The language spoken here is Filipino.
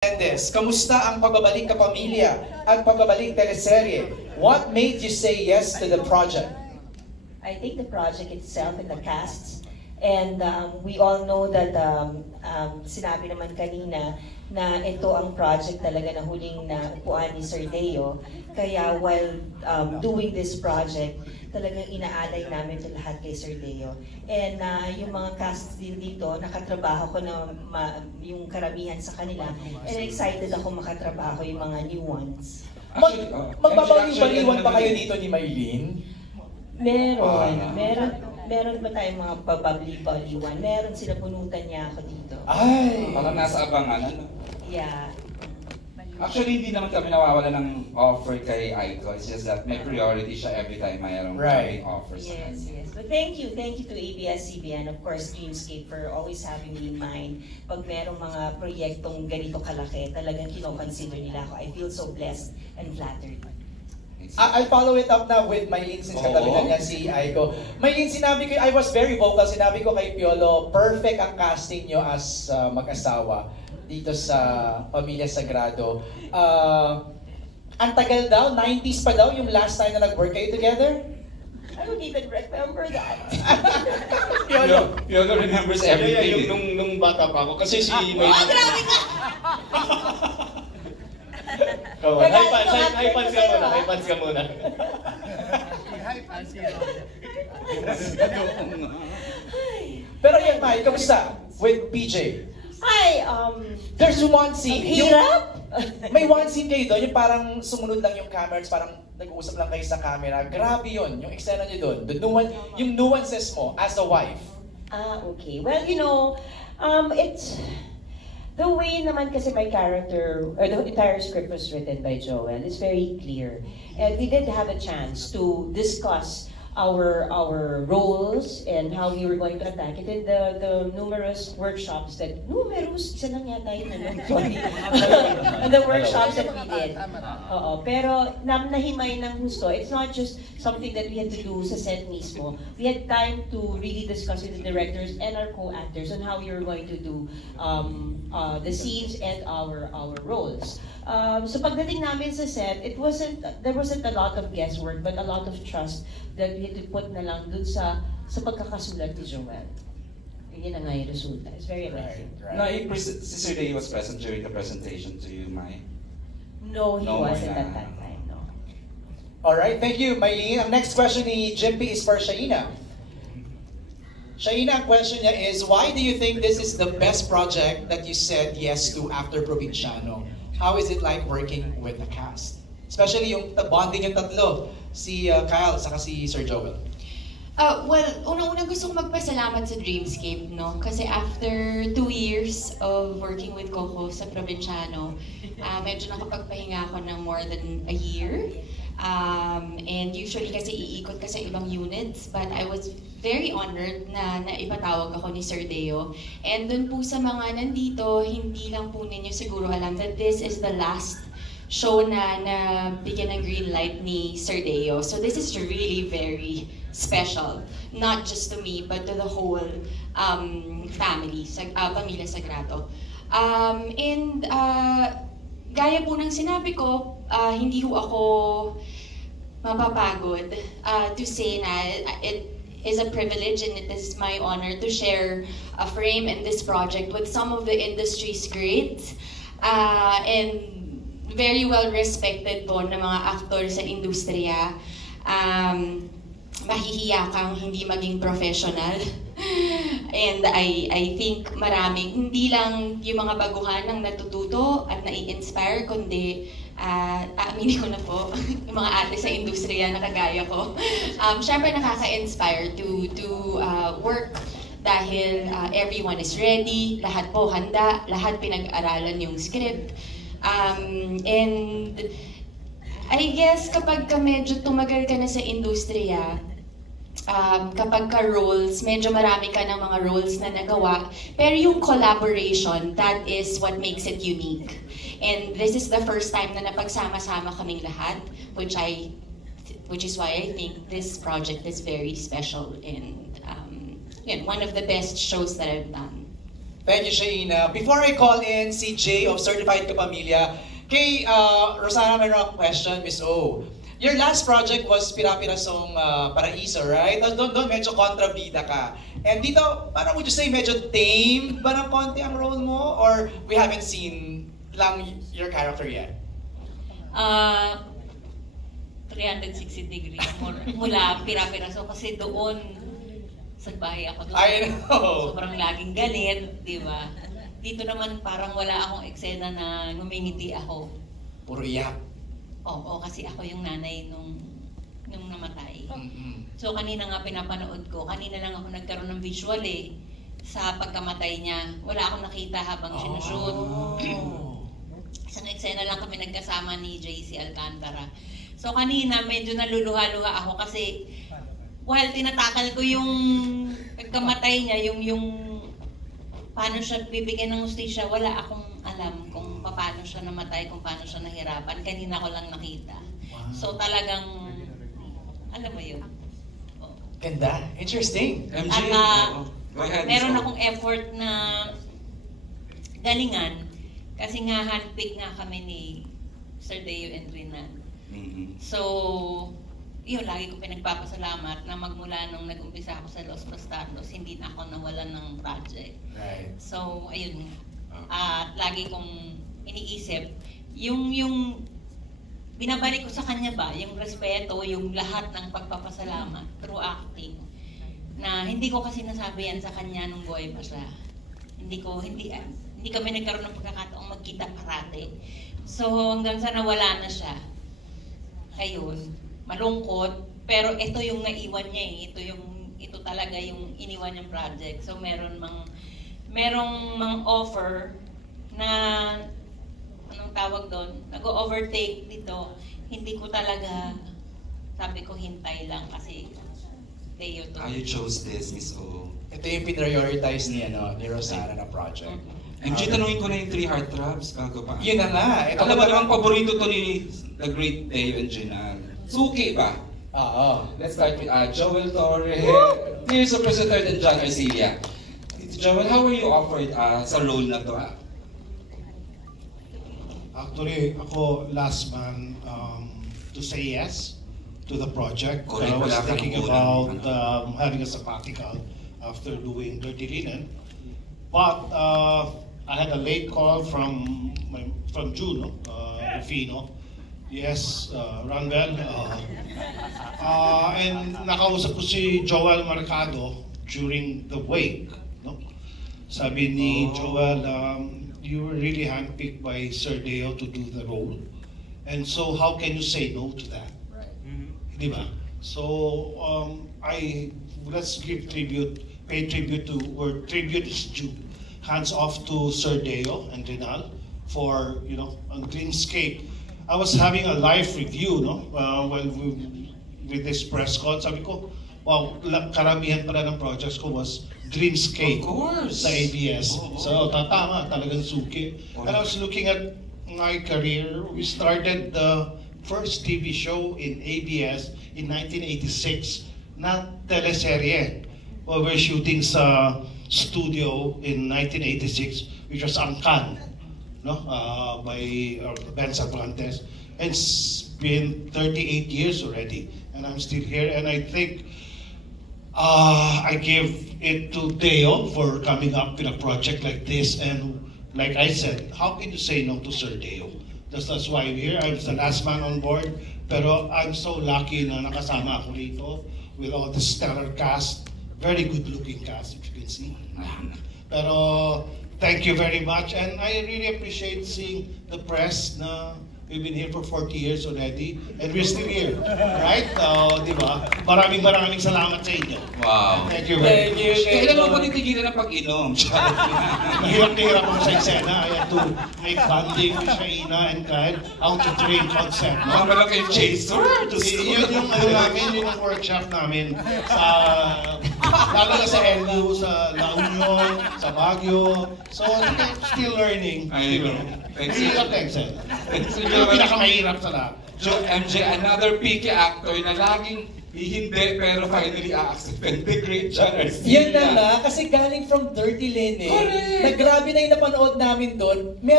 Mendes, kamusta ang pagbabalik kapamilya at pagbabalik teleserye? What made you say yes to the project? I think the project itself and the casts, and we all know that sinabi naman kanina na ito ang project talaga na huling na upuan ni Sir Deo. Kaya while doing this project, talagang inaalay namin ito lahat kay Sir Deo. And yung mga cast din dito, nakatrabaho ko na yung karamihan sa kanila. And excited ako makatrabaho yung mga new ones. Magbabaliwan pa kayo dito ni Maylene? Meron ba tayong mga pababli-baliwan? Meron, sinabunutan niya ako dito. Ay! Parang nasa abangan, ano? Yeah. Actually, hindi naman kami nawawala ng offer kay Aiko. It's just that may priority siya every time mayroong Right. offers. Yes, yes. But thank you to ABS-CBN, of course, Dreamscape for always having me in mind. Pag merong mga proyektong ganito kalaki, talagang kinoconsider nila ako. I feel so blessed and flattered. I'll follow it up now with Maylene since katabi na niya si Aiko. Maylene, sinabi ko, I was very vocal, sinabi ko kay Piolo, perfect ang casting nyo as mag-asawa dito sa Pamilya Sagrado. Ang tagal daw, 90s pa daw yung last time na nag-work kayo together? I don't even remember that. Piolo remembers everything. Yeah, nung bata pa ako. Kasi si Maylene... Oh, grabe ka! High fans ka muna. Pero yan, May, kamusta with PJ? Hi, There's one scene. hirap? May one scene kayo doon, yung parang sumunod lang yung cameras, parang nag-uusap lang kayo sa camera. Grabe yun, yung eksena nyo doon. Yung nuances mo as a wife. Okay. Well, you know, it's... The way naman kasi my character, or the entire script was written by Joel, is very clear. And we did have a chance to discuss our roles and how we were going to attack it in the numerous workshops that, isa lang yata yun, sorry. The workshops that we did. Pero nahimay ng gusto. It's not just something that we had to do sa set mismo. We had time to really discuss with the directors and our co-actors on how we were going to do the scenes and our roles. So pagdating namin sa set, there wasn't a lot of guesswork, but a lot of trust that we had to put na lang dun sa pagkakasulat ni Joel. Yun na nga yung resulta. It's very amazing. Right. Si Sir Day was present during the presentation to you, Mai? No, he No, wasn't yeah. at that time, no. Alright, thank you, Maylene. Ang next question ni Jimpy is for Shaina. Shaina, ang question niya is, why do you think this is the best project that you said yes to after Provinciano? How is it like working with the cast? Especially yung bonding yung tatlo, si Kyle saka si Sir Joel. Well, unang-unang gusto kong magpasalamat sa Dreamscape, no? Kasi after 2 years of working with Coco sa Provinciano, medyo nakapagpahinga ako ng more than a year. And usually kasi iikot ka sa ibang units, but I was very honored na ipatawag ako ni Sir Deo. And dun po sa mga nandito, hindi lang po ninyo siguro alam that this is the last show na bigyan ng green light ni Sir Deo. So this is really very special, not just to me, but to the whole family, Pamilya Sagrado. Gaya po ng sinabi ko, hindi ho ako mapapagod to say na it is a privilege and it is my honor to share a frame in this project with some of the industry's greats and very well respected po na mga aktor sa industriya. Mahihiya kang hindi maging professional. And I think maraming, hindi lang yung mga baguhan ang natututo at nai-inspire, kundi aaminin ko na po, yung mga ate sa industriya na kagaya ko. Syempre nakaka-inspire to work dahil everyone is ready, lahat po handa, lahat pinag-aralan yung script. And I guess kapag medyo tumagal ka na sa industriya, kapag ka-roles, medyo marami ka ng mga roles na nagawa, pero yung collaboration, that is what makes it unique. And this is the first time na napagsama-sama kaming lahat, which is why I think this project is very special and one of the best shows that I've done. Thank you, Shaina. Before I call in si Jay of Certified Kapamilya, kay Rosana, meron akong question, Miss O. Your last project was Pira-Pirasong Paraiso, right? Doon medyo kontrabida ka. And dito, parang would you say medyo tame ba ng konti ang role mo? Or we haven't seen lang your character yet? 360 degrees mula Pira-Piraso kasi doon sa bahay ako doon. I know. Sobrang laging galit, di ba? Dito naman parang wala akong eksena na ngumingiti ako. Puro iyak. Oo, kasi ako yung nanay nung namatay. Mm-hmm. So kanina nga pinapanood ko, kanina lang ako nagkaroon ng visual sa pagkamatay niya. Wala akong nakita habang sinushoot. Isang eksena lang kami nagkasama ni JC Alcantara. So kanina medyo naluluha-luha ako kasi while tinatakal ko yung pagkamatay niya, yung paano siya bibigyan ng hustisya, wala akong alam kung paano siya namatay, kung paano siya nahirapan. Kanina ko lang nakita. So talagang, alam mo yun. Oh. Ganda. Interesting. MJ, go ahead. Meron akong effort na galingan kasi nga handpick nga kami ni Sir Deo and Rinan. So, yun, lagi ko pinagpapasalamat na magmula nung nag-umpisa ako sa Los Bastardos, hindi na ako nawalan ng project. Right. So, ayun. At lagi kong iniisip, yung binabalik ko sa kanya ba, yung respeto, yung lahat ng pagpapasalamat through acting, na hindi ko kasi nasabi yan sa kanya nung buhay pa siya. Hindi kami nagkaroon ng pagkakataong magkita parate. So, hanggang sa nawala na siya, ayun, malungkot, pero ito yung naiwan niya ito talaga yung iniwan niyang project. So merong mang offer na anong tawag doon, nag-overtake dito. Hindi ko talaga, sabi ko hintay lang kasi Leo to. You chose this, Miss O. Ito yung prioritize ni Rosana na project. MJ, tanungin ko na yung 3 heartthrobs bago pa. Yun na nga. Ito Alam mo ba namang paborito to ni The Great Deo and Junal. Suki ba? Oo. Let's start with Joel Torre, Tears of Prison Third, and John Arcilla. Joel, how were you offered sa role na to? Actually, ako last man to say yes to the project. Correct. I was Wala kang thinking unang, about having a sabbatical after doing Dirty Linen. But I had a late call from Juno, Rufino. Yes, Ranvel. And nakausap ko si Joel Mercado during the wake. No? Sabi ni Joel, you were really handpicked by Sir Deo to do the role. And so how can you say no to that? Right. Di ba? So let's give tribute, pay tribute to where tribute is due. Hands off to Sir Deo and Rinal for on Dreamscape. I was having a live review, with this press con. Sabi ko, wow, karamihan pala ng projects ko was Dreamscape. Of course. Sa ABS. Oh. So, tama, talagang suki. And I was looking at my career. We started the first TV show in ABS in 1986 na teleserye. We were shooting sa studio in 1986, which was Angkan. By Ben Cervantes, and it's been 38 years already, and I'm still here. And I think I give it to Deo for coming up with a project like this. And like I said, how can you say no to Sir Deo? That's why I'm here. I'm the last man on board, pero I'm so lucky na nakasama ako rito with all the stellar cast, very good-looking cast, if you can see. Pero thank you very much, and I really appreciate seeing the press na we've been here for 40 years already, and we're still here, right? Di ba? Maraming salamat sa inyo. Wow. Thank you very much. Kailan mo pa titigilan ng pag-inom? Mahirap ako sa eksena. I had to make bonding with Shaina and Kyle, how to train concept. Mga malaki yung chaser. Yun yung namin, yun yung workshop namin sa lalo na sa LU, sa La Union, sa Baguio. So, still learning. I know. Thanks. Hindi ka Texas. Thanks. Yung pinakamahirap sa lahat. So, MJ, another picky actor na laging hindi, pero finally a-accept the great John Arcilla. Yan na nga, kasi galing from Dirty Linen, Correct. na grabe na yung napanood namin doon. Meron